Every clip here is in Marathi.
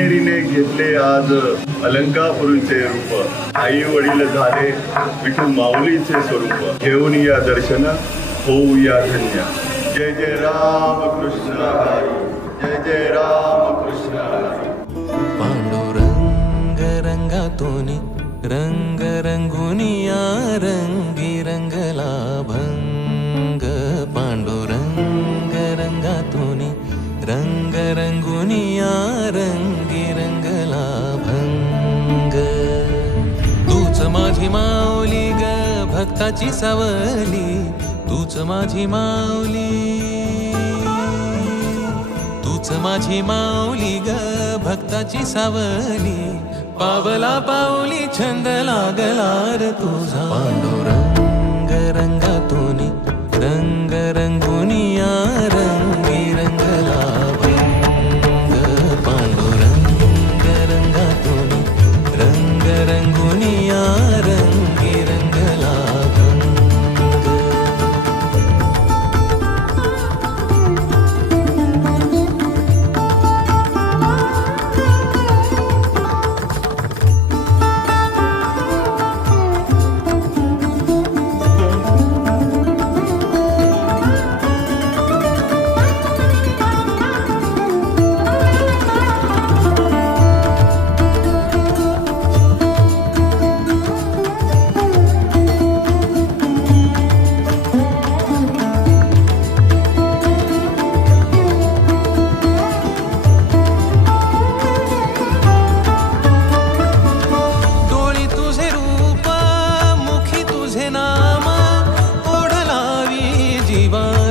अंजनेरीने घेतले आज अलंकापुरीचे रूप, आई वडील झाले विठू माऊलीचे स्वरूप, घेऊन या दर्शन होऊ या धन्य. जय जय राम कृष्ण हरी, जय जय राम कृष्ण हरी. पांडुरंग रंगातून रंग रंगुनिया रंगी रंगला भंग. पांडुरंग रंगातून रंग रंगुनिया रंगी रंगला भंग. तूच माझी माऊली ग भक्ताची सावली, तूच माझी माऊली, तूच माझी माऊली ग भक्ताची सावली. पावला पाऊली छंद लागला र तुझा. पांडुरंग रंगातून रंग रंगुनिया रंगी रंगला भंग. पांडुरंग रंगातून रंग रंगुनिया रंगी रंगला भंग.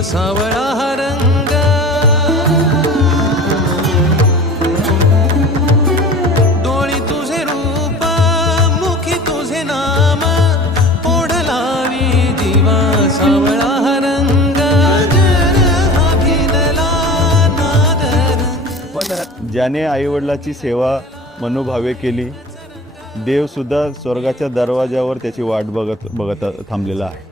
सावळा हा रंग, डोळी तुझे रूप मुखी तुझे नाम, ओढ लावी जीवा सावळा हा रंग. ज्याने आईवडिलाची सेवा मनोभावे केली, देव सुद्धा स्वर्गाच्या दरवाजावर त्याची वाट बघत थांबलेला आहे.